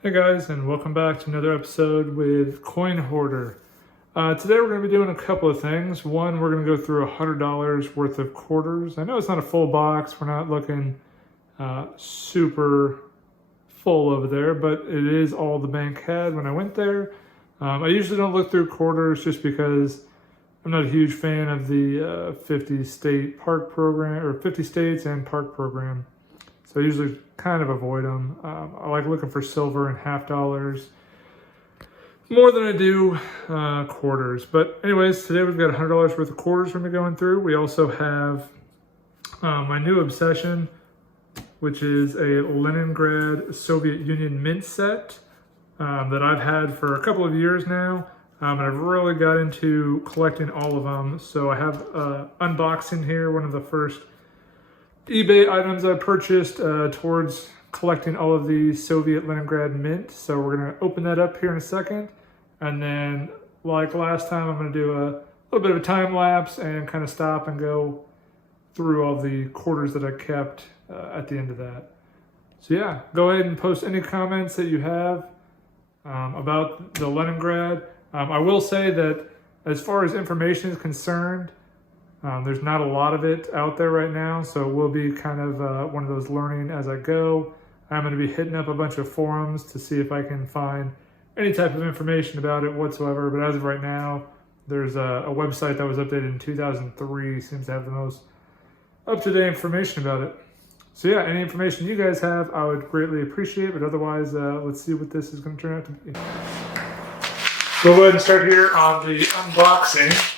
Hey guys, and welcome back to another episode with Coin Hoarder. Today we're going to be doing a couple of things. One, we're going to go through $100 worth of quarters. I know it's not a full box. We're not looking super full over there, but it is all the bank had when I went there. I usually don't look through quarters just because I'm not a huge fan of the 50 state park program, or 50 states and park program. So I usually kind of avoid them. I like looking for silver and half dollars more than I do quarters. But anyways, today we've got $100 worth of quarters we're going to be going through. We also have my new obsession, which is a Leningrad Soviet Union mint set that I've had for a couple of years now. And I've really got into collecting all of them. So I have unboxing here, one of the first eBay items I purchased towards collecting all of the Soviet Leningrad mint. So we're going to open that up here in a second. And then, like last time, I'm going to do a little bit of a time lapse and kind of stop and go through all the quarters that I kept at the end of that. So yeah, go ahead and post any comments that you have about the Leningrad. I will say that as far as information is concerned, there's not a lot of it out there right now, so it will be kind of one of those learning as I go. I'm going to be hitting up a bunch of forums to see if I can find any type of information about it whatsoever, but as of right now, there's a website that was updated in 2003, seems to have the most up-to-date information about it. So yeah, any information you guys have, I would greatly appreciate, but otherwise, let's see what this is going to turn out to be. We'll go ahead and start here on the unboxing.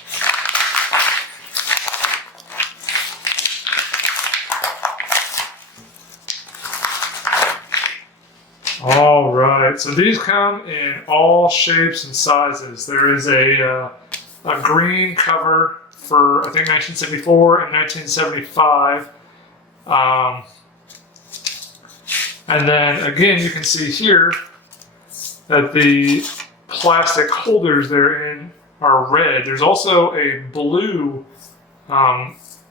All right, so these come in all shapes and sizes. There is a green cover for, I think, 1974 and 1975. And then again, you can see here that the plastic holders they're in are red. There's also a blue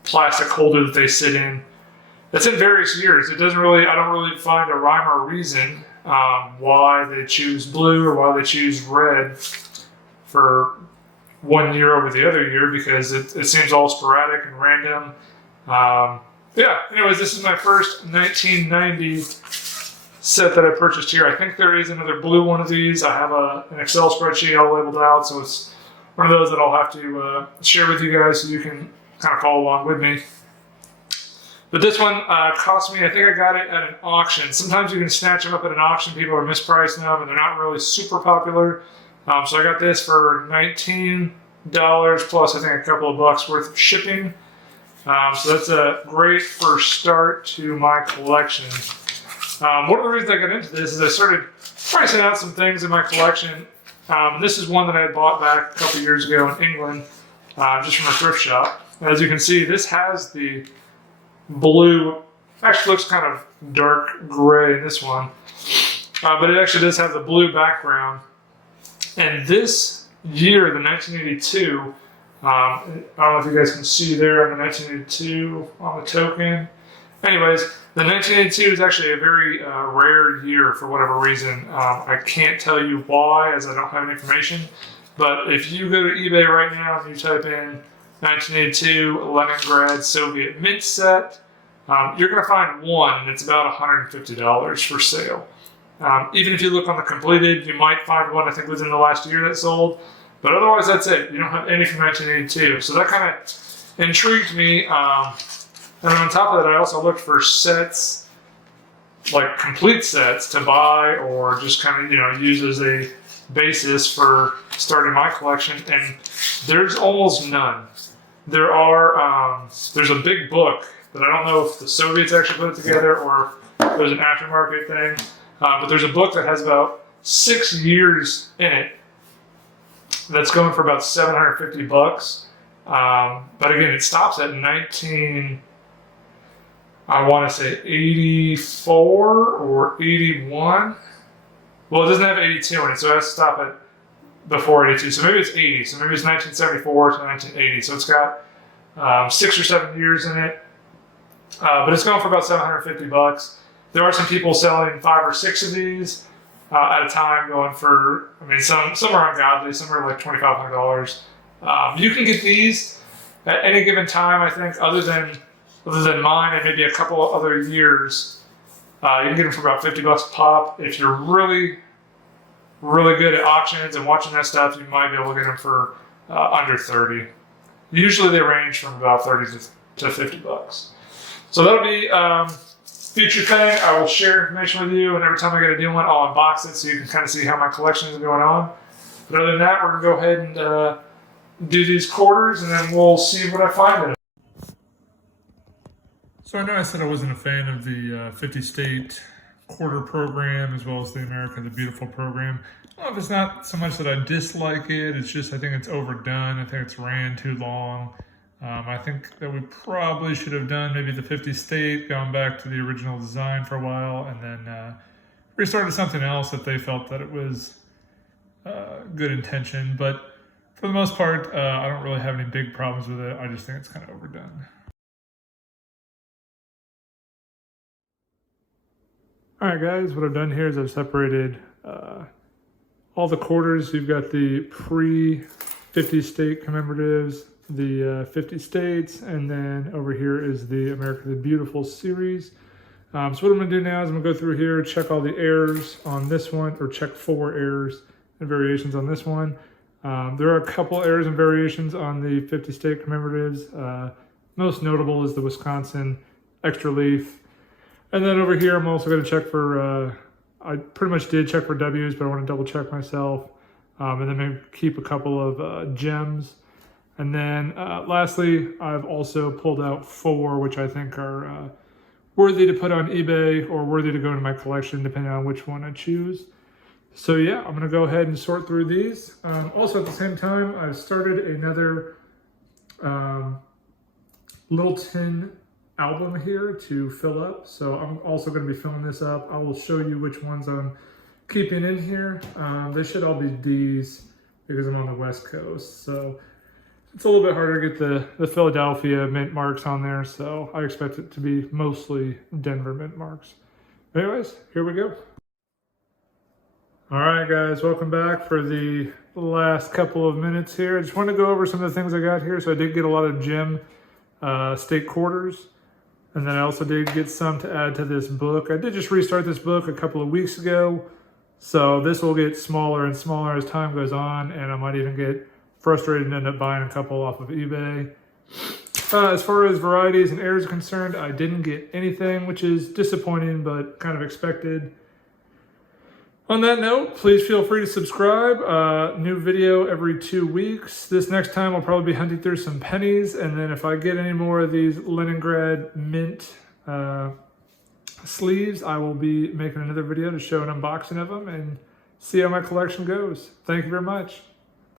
plastic holder that they sit in. It's in various years. I don't really find a rhyme or reason why they choose blue or why they choose red for one year over the other year, because it seems all sporadic and random. Yeah, anyways, this is my first 1990 set that I purchased here. I think there is another blue one of these. I have an Excel spreadsheet all labeled out, so it's one of those that I'll have to share with you guys so you can kind of follow along with me. But this one cost me, I think I got it at an auction. Sometimes you can snatch them up at an auction. People are mispricing them, and they're not really super popular. So I got this for $19 plus, I think, a couple of bucks worth of shipping. So that's a great first start to my collection. One of the reasons I got into this is I started pricing out some things in my collection. This is one that I had bought back a couple years ago in England, just from a thrift shop. As you can see, this has the blue, actually looks kind of dark gray in this one, but it actually does have the blue background. And this year, the 1982, I don't know if you guys can see there on the 1982 on the token. Anyways, the 1982 is actually a very rare year for whatever reason. I can't tell you why, as I don't have any information, but if you go to eBay right now and you type in 1982 Leningrad Soviet mint set, you're going to find one, and it's about $150 for sale. Even if you look on the completed, you might find one, I think, within the last year that sold, but otherwise that's it. You don't have any from 1982. So that kind of intrigued me. And on top of that, I also looked for sets, like complete sets to buy or just kind of, use as a basis for starting my collection, and there's almost none. There's a big book that I don't know if the Soviets actually put it together or if there's an aftermarket thing, but there's a book that has about 6 years in it that's going for about $750. But again, it stops at I want to say 84 or 81. Well, it doesn't have 82 in it, so it has to stop at before 82. So maybe it's 80. So maybe it's 1974 to 1980. So it's got 6 or 7 years in it. But it's going for about $750. There are some people selling 5 or 6 of these. at a time, going for, I mean, some are ungodly, some are like $2,500. You can get these at any given time, I think, other than mine and maybe a couple of other years. You can get them for about $50 a pop. If you're really, really good at auctions and watching that stuff, you might be able to get them for under 30. Usually they range from about 30 to $50. So that'll be future thing. I will share information with you, and every time I get a new one, I'll unbox it so you can kind of see how my collection is going on. But other than that, we're gonna go ahead and do these quarters, and then we'll see what I find in it. So I know I said I wasn't a fan of the 50-state quarter program as well as the America the Beautiful program. I don't know if it's not so much that I dislike it, it's just I think it's overdone. I think it's ran too long. I think that we probably should have done maybe the 50-state, gone back to the original design for a while, and then restarted something else if they felt that it was good intention. But for the most part, I don't really have any big problems with it. I just think it's kind of overdone. All right, guys, what I've done here is I've separated all the quarters. You've got the pre-50-state commemoratives, the 50 states, and then over here is the America the Beautiful series. So what I'm going to do now is I'm going to go through here, check all the errors on this one, or check 4 errors and variations on this one. There are a couple errors and variations on the 50 state commemoratives. Most notable is the Wisconsin extra leaf. And then over here, I'm also going to check for, I pretty much did check for W's, but I want to double check myself. And then maybe keep a couple of gems. And then lastly, I've also pulled out 4, which I think are worthy to put on eBay or worthy to go into my collection, depending on which one I choose. So yeah, I'm going to go ahead and sort through these. Also at the same time, I've started another little tin album here to fill up. So I'm also going to be filling this up. I will show you which ones I'm keeping in here. They should all be D's because I'm on the West Coast. So it's a little bit harder to get the Philadelphia mint marks on there. So I expect it to be mostly Denver mint marks. Anyways, here we go. All right, guys, welcome back for the last couple of minutes here. I just want to go over some of the things I got here. So I did get a lot of gem state quarters. And then I also did get some to add to this book. I did just restart this book a couple of weeks ago. So this will get smaller and smaller as time goes on. And I might even get frustrated and end up buying a couple off of eBay. As far as varieties and errors are concerned, I didn't get anything, which is disappointing, but kind of expected. On that note, please feel free to subscribe. New video every 2 weeks. This next time I'll probably be hunting through some pennies, and then if I get any more of these Leningrad mint sleeves, I will be making another video to show an unboxing of them and see how my collection goes. Thank you very much.